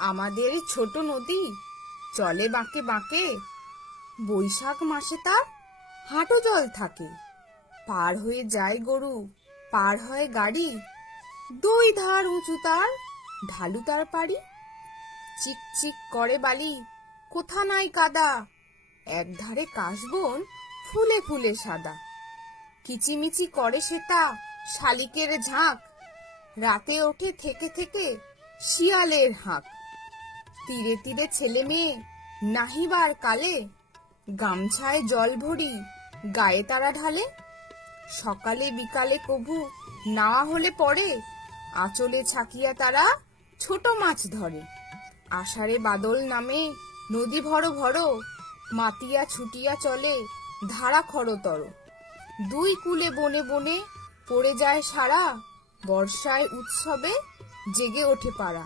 আমাদের ছোট নদী চলে বাঁকে বাঁকে, বৈশাখ মাসে তার হাঁটু জল থাকে। পার হয়ে যায় গরু, পার হয় গাড়ি, দুই ধার উঁচু তার, ঢালু তার পাড়ি। চিকচিক করে বালি, কোথা নাই কাদা, একধারে কাশবন ফুলে ফুলে সাদা। কিচিমিচি করে সেটা শালিকের ঝাঁক, রাতে ওঠে থেকে থেকে শিয়ালের হাঁক। তীরে তীরে ছেলে মেয়ে নাহিবার কালে, গামছায় জল ভরি গায়ে তারা ঢালে। সকালে বিকালে কভু নাওয়া হলে পরে, আঁচলে ছাকিয়া তারা ছোট মাছ ধরে। আষাঢ়ে বাদল নামে নদী ভর ভর, মাতিয়া ছুটিয়া চলে ধারা খরতর। দুই কূলে বনে বনে পড়ে যায় সারা, বর্ষায় উৎসবে জেগে ওঠে পাড়া।